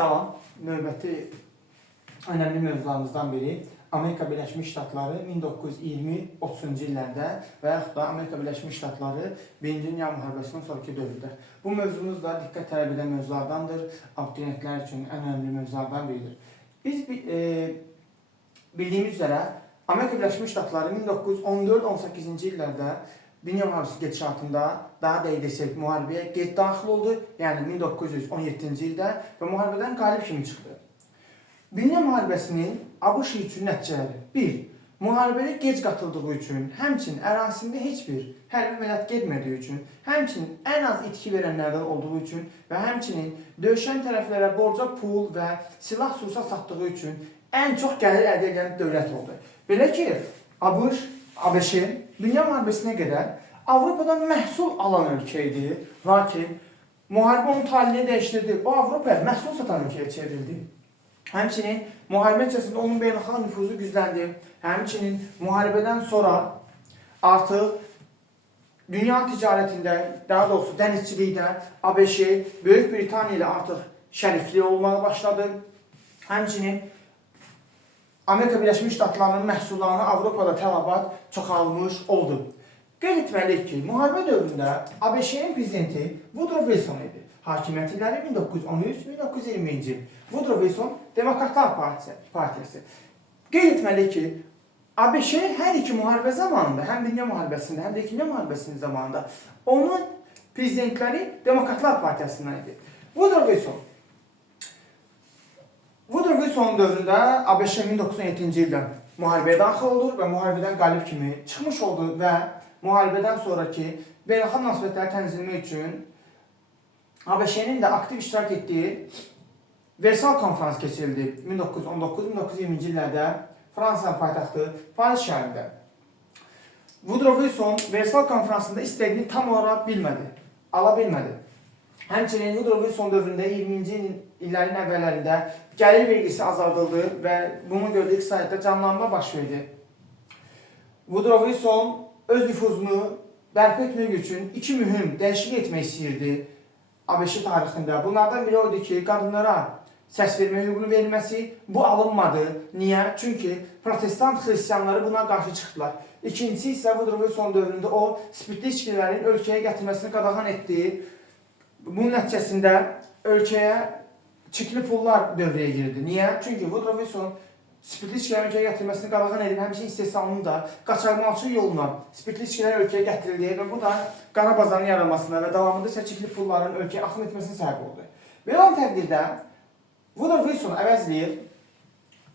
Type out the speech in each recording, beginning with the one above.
Salam, növbəti önəmli mövzularımızdan biri Amerika Birləşmiş Ştatları 1920-30-cu illərdə və yaxud da Amerika Birləşmiş Ştatları 1-ci Dünya Müharibəsindən sonraki dövrdə. Bu mövzumuz da diqqət tələb edən mövzulardandır, abituriyentlər üçün ən önəmli mövzulardan biridir. Biz bildiyimiz üzrə Amerika Birləşmiş Ştatları 1914-18-ci illərdə Dünya Müharibəsi gedişatında, daha dəqiq desək, müharibəyə gec daxil oldu, yəni 1917-ci ildə və müharibədən qalib kimi çıxdı. Dünya Müharibəsinin ABŞ üçün nəticələri: 1. Müharibəyə gec qatıldığı üçün, həmçinin ərazisində heç bir hərbi əməliyyat getmədiyi üçün, həmçinin ən az itki verənlərdən olduğu üçün və həmçinin döyüşən tərəflərə borca pul və silah-sursat satdığı üçün ən çox gəlir əldə edən dövlət oldu. Belə ki, ABŞ Dünya Müharibəsinə qədər Avropadan məhsul alan ölkə idi, lakin müharibə onun taleyini dəyişdirdi. O, Avropaya məhsul satan ölkəyə çevrildi. Həmçinin müharibə içərisində onun beynəlxalq nüfuzu gücləndi. Həmçinin müharibədən sonra artıq dünya ticarətində, daha doğrusu dənizçilikdə ABŞ Böyük Britaniya ilə artıq şəriklik olmağa başladı. Həmçinin Amerika Birləşmiş Ştatlarının məhsullarına Avropada tələbat çoxalmış oldu. Qeyd etməliyik ki, müharibə dövründə ABŞ-nin prezidenti Woodrow Wilson idi. Hakimiyyət illəri 1913-1920-ci il. Woodrow Wilson Demokratlar Partiyası. Qeyd etməliyik ki, ABŞ hər iki müharibə zamanında, həm Dünya Müharibəsində, həm də İkinci Dünya Müharibəsinin zamanında onun prezidentləri Demokratlar Partiyasından idi. Woodrow Wilsonun dövründə ABŞ 1917-ci ildə müharibəyə daxil olur və müharibədən qalib kimi çıxmış oldu və müharibədən sonraki beynəlxalq münasibətləri tənzimləmək üçün ABŞ-nin də aktiv iştirak etdiyi Versal konferansı keçirildi 1919-1920-ci illərdə Fransa paytaxtı Paris şəhərində. Woodrow Wilson Versal konferansında istədiyini tam olaraq ala bilmədi. Həmçinin Woodrow Wilson dövründə 20-ci illərin əvvəllərində gəlir vergisi azaldıldı və bunu görə də iqtisadiyyatda canlanma baş verdi. Woodrow Wilson öz nüfuzunu bərpa etmək üçün iki mühüm dəyişiklik etmək istəyirdi ABŞ tarixində. Bunlardan biri oydu ki, qadınlara səs vermə hüququnu verilməsi. Bu alınmadı. Niyə? Çünki protestant xristianları buna qarşı çıxdılar. İkincisi isə Woodrow Wilson dövründə o, spirtli içkilərin ölkəyə gətirməsini qadağan etdi. Bunun nəticəsində ölkəyə çirkli pullar dövrəyə girdi. Niyə? Çünki Woodrow Wilson spirtli içkilərin ölkəyə gətirməsini qadağan edib, həmçinin istehsalını da qaçırmaçı yolla spirtli içkilər ölkəyə gətirildi və bu da qara bazarın yaranmasına və davamında isə çirkli pulların ölkəyə axın etməsine səbəb oldu. Belə olan təqdirdə Woodrow Wilson əvəzləyir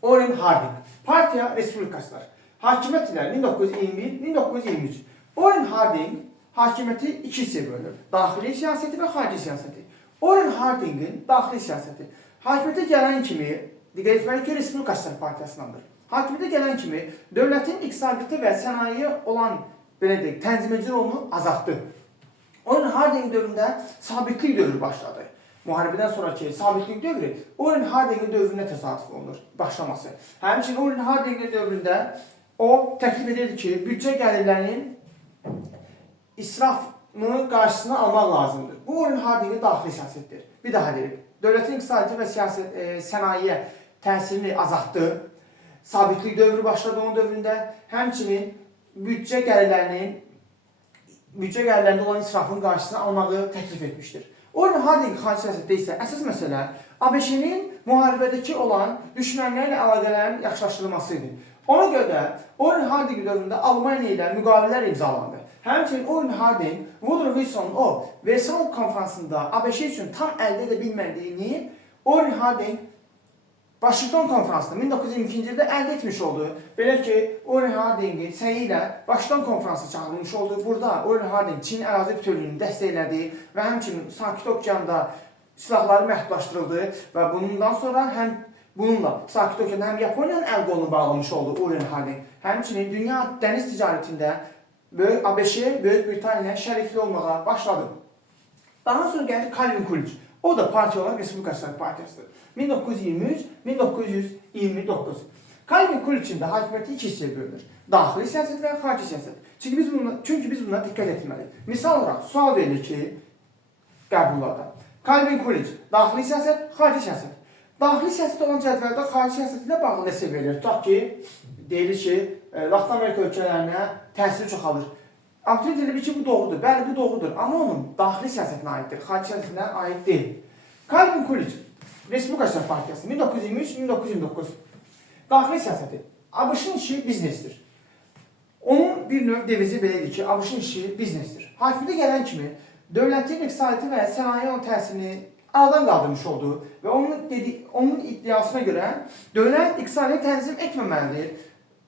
Orrin Harding, partiya respublikasılar. Hakimiyyət illəri 1921-1923. Orrin Harding hakimiyyəti iki hissəyə bölünür: daxili siyasəti və xarici siyasəti. Orrin Hardingin daxili siyasəti hakimiyyətə gələn kimi, diqqət etməliyik ki, Respublikaçılar Partiyasındandır. Hakimiyyətə gələn kimi dövlətin iqtisadiyyatı və sənaye olan tənzimləyici rolunu azaltdı. Orrin Harding dövründə sabitlik dövrü başladı. Müharibədən sonraki sabitlik dövrü Orrin Hardingin dövrünə təsadüf olunur başlaması. Həmçinin Orrin Hardingin dövründə o təklif edirdi ki, büdcə gəlirlərinin israfını qarşısına almaq lazımdır. Bu Orrin Hardingin daxili siyasətdir. Bir daha deyim, dövlətin iqtisadiyyatı və sənayeyə təsirini azaltdı. Sabitlik dövrü başladı onun dövründə. Həmçinin büdcə gəlirlərində olan israfın qarşısını almağı təklif etmişdir. Orrin Harding xarici siyasətdə isə əsas məsələ ABŞ-nin müharibədəki olan düşmənlərlə əlaqələrin yaxşılaşdırılması idi. Ona görə də Orrin Harding dövründə Almaniya ilə müqavilələr imzalandı. Həmçinin Orrin Harding, Woodrow Wilson'un o Versal konferansında ABŞ üçün tam əldə edə bilmədiyini Orrin Harding Washington konferansında 1922-ci ildə əldə etmiş oldu. Belə ki, Orrin Hardingin səyi ilə Washington konferansı çağırılmış oldu. Burada Orrin Harding Çin ərazi bütövlüyünü dəstəklədi və həmçinin Sakit Okeanda silahları məhdudlaşdırıldı və bundan sonra bununla Sakit Okeanda həm Yaponiyanın əl qolunu bağlamış oldu Orrin Harding. Həmçinin dünya dəniz ticarətində ABŞ, Böyük Britaniya ilə şərikli olmağa başladı. Daha sonra gəlir Calvin Coolidge. O da partiya olan Respublikaçılar Partiyasıdır. 1923-1929. Calvin Coolidge'in də hakimiyyəti iki hissəyə bölünür: daxili siyasət və xarici siyasət. Çünki biz buna diqqət etməliyik. Misal olaraq sual verilir ki, qəbullarda: Calvin Coolidge, daxili siyasət, xarici siyasət. Daxili siyasət olan cədvəldə xarici siyasət ilə bağlı nəsə verilir. Tutaq ki, deyilir ki, Latin Amerika ölkələrinə təsiri çoxalır. Abituriyent deyilir ki, bu doğrudur. Bəli, bu doğrudur. Amma onun daxili siyasətinə aiddir, xarici siyasətinə aid deyil. Calvin Coolidge, Respublikaçılar Partiyası 1923-1929. Daxili siyasəti. ABŞ-ın işi biznesdir. Onun bir növ devizi belədir ki, ABŞ-ın işi biznesdir. Hakimiyyətə gələn kimi dövlətin iqtisadiyyatı və sənaye onun təsirini aradan qaldırmış oldu və onun iddiasına görə dövlət iqtisadiyyatı tənzim etməməlidir.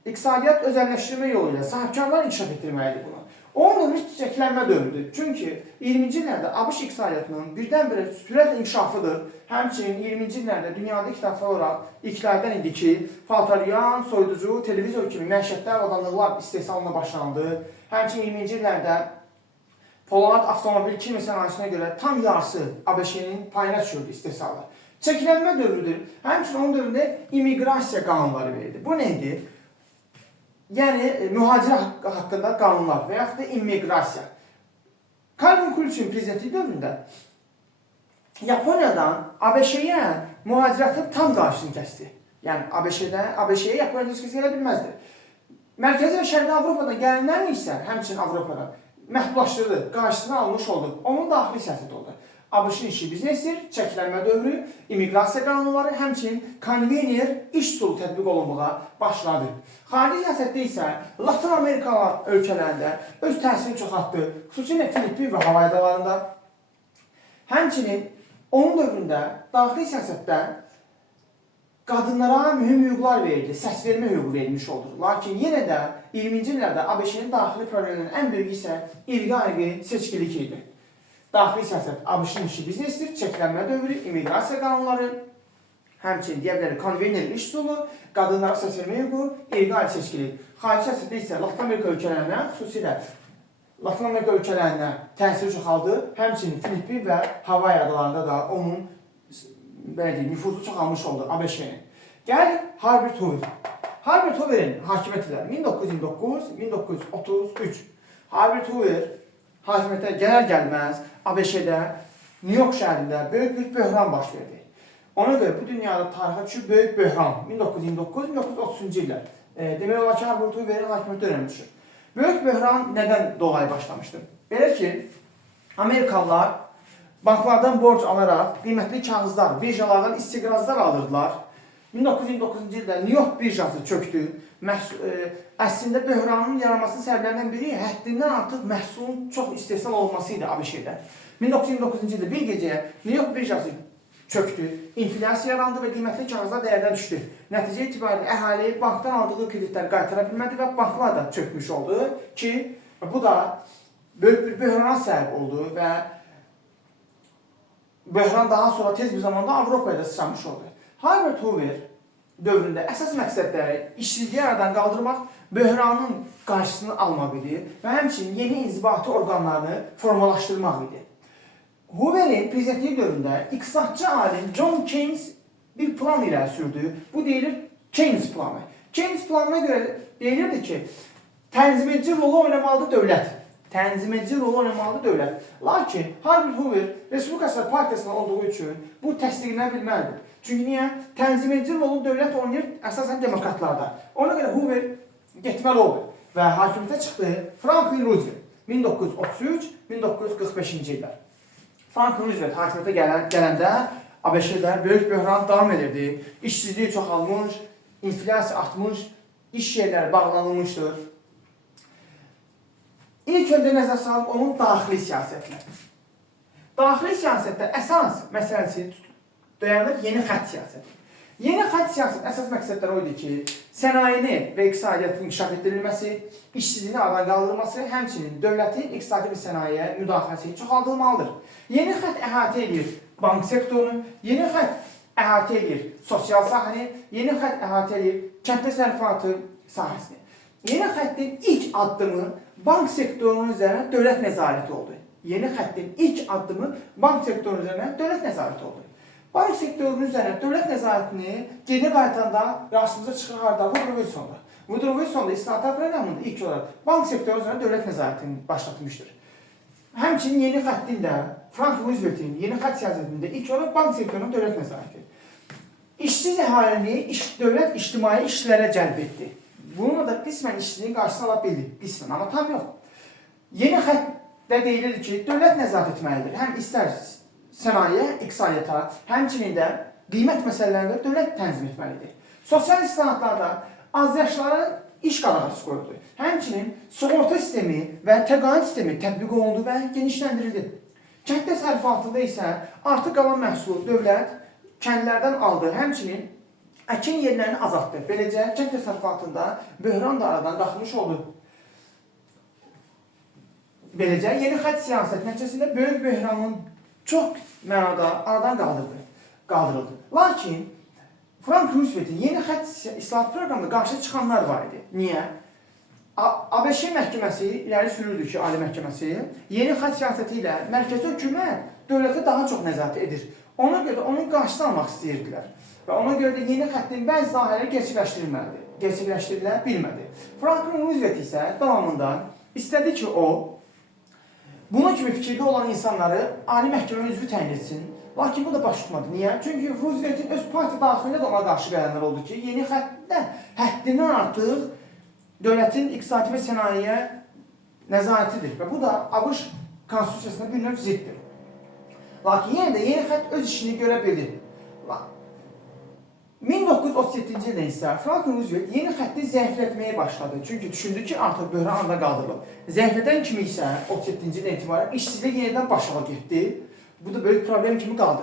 İqtisadiyyat özəlləşdirmə yolu ilə sahibkarlar inkişaf etdirməlidir bunu. Onun dövrü çiçəklənmə dövrüdür. Çünki 20-ci illərdə ABŞ iqtisadiyyatının birdən-birə sürətlə inkişafıdır. Həmçinin 20-ci illərdə dünyada iqtisadi olaraq ilklərdən idi ki, paltaryan, soyuducu, televizor kimi məişətlər, avadanlıqlar istehsalına başlandı. Həmçinin 20-ci illərdə Polad avtomobil kimi sənayesinə görə tam yarısı ABŞ-nin payına düşürdü istehsalı. Çəkilənmə dövrüdür. Həmçinin onun dövründə immiqrasiya qanunları verildi. Bu neydi? Yəni, mühacirə haqqında qanunlar və yaxud da immiqrasiya. Calvin Coolidge'in prezidentliyi dövründə Yaponiyadan ABŞ-yə mühacirətin tam qarşısını kəsdi. Yəni, ABŞ-yə Yaponiyadan heç kəs gələ bilməzdi. Mərkəzi və Şərqi Avropadan gələnlərin isə, həmçinin Avropadan məhdudlaşdırdı, qarşısını almış oldu. Onun daxili siyasəti oldu. ABŞ-ın işi biznesdir, çəkilənmə dövrü, immiqrasiya qanunları, həmçinin konvener iş üsulu tətbiq olunmağa başladı. Xarici siyasətdə isə Latin Amerika ölkələrində öz təsirini çoxaltdı, xüsusilə Filippin və Havay adalarında. Həmçinin onun dövründə daxili siyasətdə qadınlara mühüm hüquqlar verildi, səs vermə hüququ verilmiş oldu. Lakin yenə də 20-ci illərdə ABŞ-nin daxili problemlərinin ən böyük isə irqi seçkilik idi. Daxili siyasət ABŞ-ın işi biznesdir, çəkilənmə dövrü, immiqrasiya qanunları, həmçinin deyə bilərik konvener iş üsulu, qadınlara səs vermə hüququ, irqi seçkilik. Xarici siyasətdə isə Latin Amerika ölkələrinə, xüsusilə Latin Amerika ölkələrinə təsiri çoxaldı, həmçinin Filippin və Havay adalarında da onun nüfuzu çoxalmış oldu ABŞ-nin. Gəlir Herbert Hoover. Herbert Hoover'in hakimiyyət illəri 1929-1933. Herbert Hoover hakimiyyətə gələr-gəlməz ABŞ-də, New York şəhərində böyük bir böhran baş verdi. Ona görə bu dünyada tarixə düşür böyük böhran 1929-1930-cu illər. Demək olar ki, Herbert Hoover'in hakimiyyət dönəmi düşür. Böyük böhran nədən dolayı başlamışdır? Belə ki, Amerikalılar banklardan borc alaraq qiymətli kağızlar, birjalardan istiqrazlar alırdılar. 1929-cu ildə New York birjası çöktü. Əslində böhranın yaranmasının səbəblərindən biri həddindən artıq məhsulun çox istehsal olması idi ABŞ-də. 1929-cu ildə bir gecəyə New York birjası çöktü, inflyasiya yarandı və qiymətli kağızlar dəyərdən düşdü. Nəticə itibarilə əhali bankdan aldığı kreditləri qaytara bilmədi və banklar da çökmüş oldu ki, bu da böyük bir böhrana səbəb oldu və böhran daha sonra tez bir zamanda Avropaya da sıçramış oldu. Herbert Hoover dövründə əsas məqsədləri işsizliyi aradan qaldırmaq, böhranın qarşısını almaq idi və həmçinin yeni inzibati orqanlarını formalaşdırmaq idi. Hoover'in prezidentliyi dövründə iqtisadçı alim John Keynes bir plan irəli sürdü. Bu deyilir Keynes planı. Keynes planına görə deyilirdi ki, tənzimedici rolu oynamalıdır dövlət. Tənzimedici rolu oynamalıdır dövlət. Lakin Herbert Hoover Respublikaçılar Partiyasından olduğu üçün bu təsdiqlənə bilməlidir. Çünki niyə? Tənzimedici rolu dövlət oynayır əsasən demokratlarda. Ona görə Hoover getməli oldu və hakimiyyətə çıxdı Franklin Roosevelt 1933-1945-ci illər. Franklin Roosevelt hakimiyyətə gələndə ABŞ-də böyük böhran davam edirdi. İşsizliyi çoxalmış, inflyasiya artmış, iş yerləri bağlanılmışdır. İlk öncə nəzər salıb onun daxili siyasətinə. Daxili siyasətdə əsas məsələsi dayanır yeni xətt siyasəti. Yeni xətt siyasət əsas məqsədləri o idi ki, sənayeni və iqtisadiyyatın inkişaf etdirilməsi, işsizliyin aradan qaldırılması, həmçinin dövlətin iqtisadi və sənayeyə müdaxiləsi çoxaldılmalıdır. Yeni xətt əhatə edir bank sektorunu, yeni xətt əhatə edir sosial sahəni, yeni xətt əhatə edir kənd təsərrüfatı sahəsini. Yeni xəttin ilk addımı bank sektorunun üzərinə dövlət nəzarəti oldu. Yeni xəttin ilk addımı bank sektorunun üzərinə dövlət nəzarəti oldu. Bank sektorunun üzərinə dövlət nəzarətini geri qaytanda qarşımıza çıxır harda? Woodrow Wilson'da. Woodrow Wilson da islahat proqramında ilk olaraq bank sektorunun üzərinə dövlət nəzarətini başlatmışdır. Həmçinin yeni xəttin də Franklin Roosevelt'in yeni xətt siyasətində ilk olaraq bank sektorunun dövlət nəzarəti. İşsiz əhalini dövlət ictimai işlərə cəlb etdi. Bununla da qismən işsizliyin qarşısını ala bildi. Qismən, amma tam yox. Yeni xəttdə deyilir ki, dövlət nəzarət etməlidir. Həm istər sənaye, iqtisadiyyata, həmçinin də qiymət məsələlərində dövlət tənzim etməlidir. Sosial islahatlarda azyaşlıların iş qadağası qoyuldu. Həmçinin sığorta sistemi və təqaüd sistemi tətbiq olundu və genişləndirildi. Kənd təsərrüfatında isə artıq qalan məhsulu dövlət kəndlərdən aldı, həmçinin əkin yerlərini azaltdı. Beləcə, kənd təsərrüfatında böhran da aradan qalxmış oldu. Beləcə, yeni xətt siyasət nəticəsində böyük böhranın çox mənada aradan qaldırıldı. Lakin, Frank Roosevelt'in yeni xətt islahat proqramında qarşı çıxanlar var idi. Niyə? ABŞ məhkəməsi iləri sürürdü ki, Ali məhkəməsi yeni xətt siyasəti ilə mərkəzi hökumət dövlətə daha çox nəzarət edir. Ona görə də onun qarşısını almaq istəyirdilər. Və ona görə də yeni xəttin bəzi sahələri gerçəkləşdirilə bilmədi. Franklin Roosevelt isə davamında istədi ki, o buna kimi fikirdə olan insanları Ali məhkəmənin üzvü təyin etsin. Lakin bu da baş tutmadı. Niyə? Çünki Roosevelt'in öz partiya daxilində də ona qarşı gələnlər oldu ki, yeni xəttdə həddindən artıq dövlətin iqtisadi və sənayeyə nəzarətidir və bu da ABŞ konstitusiyasına bir növ ziddir. Lakin yenə də yeni xətt öz işini görə bildi. 1937-ci ildə isə Franklin Roosevelt yeni xətti zəiflətməyə başladı. Çünki düşündü ki, artıq böhran anda qaldırılıb. Zəiflədən kimi isə 37-ci ildən etibarən işsizlik yenidən başa getdi. Bu da böyük problem kimi qaldı.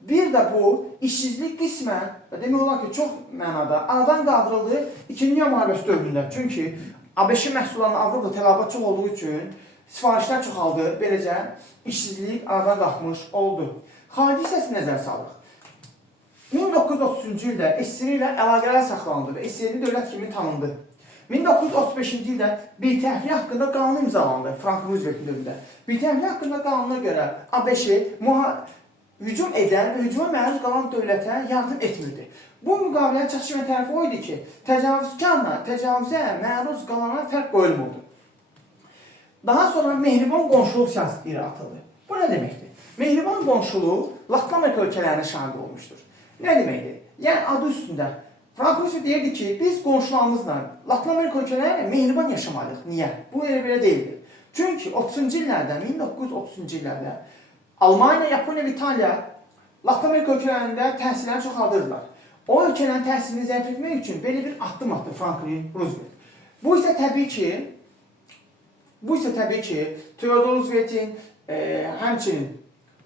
Bir də bu, işsizlik qismən, demək olar ki, çox mənada aradan qaldırıldı 2-ci Dünya müharibəsi dövründə. Çünki ABŞ məhsullarının Avropada tələbat çox olduğu üçün sifarişlər çoxaldı, beləcə işsizlik aradan qalxmış oldu. Xarici hissəsi nəzərə salıq. 1930-cu ildə SSR ilə əlaqələr saxlanıldı və SSR dövlət kimi tanındı. 1935-ci ildə birtəhvili haqqında qanun imzalandı Franklin Roosevelt'in dövründə. Birtəhvili haqqında qanuna görə ABŞ hücum edən və hücuma məruz qalan dövlətə yardım etmirdi. Bu müqavilənin çatışmaya tərəfi o idi ki, təcavüzkarla təcavüzə məruz qalana fərq qoyulmurdu. Daha sonra mehriban qonşuluq siyasəti irəli atıldı. Bu nə deməkdir? Mehriban qonşuluq Latin Amerika ölkələrində şamil olmuşdur. Nə deməkdir? Yəni adı üstündə. Frank Roosevelt deyirdi ki, biz qonşularımızla Latin Amerika ölkələrində mehriban yaşamalıyıq. Niyə? Bu elə deyildir. Çünki 30-cu illərdə, 1930-cu illərdə Almaniya, Yaponiya və İtaliya Latin Amerika ölkələrində təhsilləri çoxaldırdılar. O ölkələrin təhsilini zəiflətmək üçün belə bir addım atdı Franklin Roosevelt. Bu isə təbii ki, Theodore Roosevelt'in, həmçinin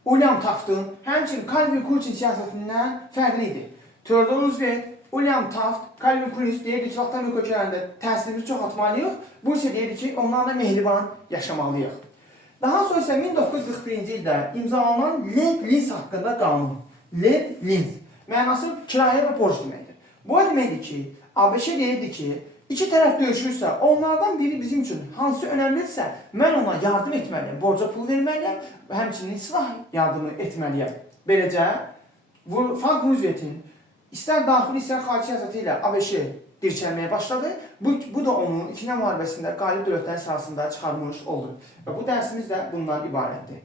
William Taft'ın, həmçinin Calvin Coolidge'in siyasətindən fərqli idi. Theodore Roosevelt, William Taft, Calvin Coolidge deyirdi ki, Latin Amerika ölkələrində təhsilimizi çoxaltmalıyıq. Bu isə deyirdi ki, onlarla mehriban yaşamalıyıq. Daha sonra isə 1941-ci ildə imzalanan Lend-Lease haqqında qanun. Lend-Lease. Mənası kirayə və borc deməkdir. Bu deməkdir ki, ABŞ deyirdi ki, iki tərəf döyüşürsə, onlardan biri bizim üçün hansı önəmlidirsə, mən ona yardım etməliyəm, borca pul verməliyəm və həmçinin silah yardımı etməliyəm. Beləcə, Frank Roosevelt'in istər daxili, istər xarici siyasəti ilə ABŞ dirçəlməyə başladı. Bu da onu 2 Dünya müharibəsində qalib dövlətlərin sırasında çıxarmış oldu. Və bu dərsimiz də bundan ibarətdir.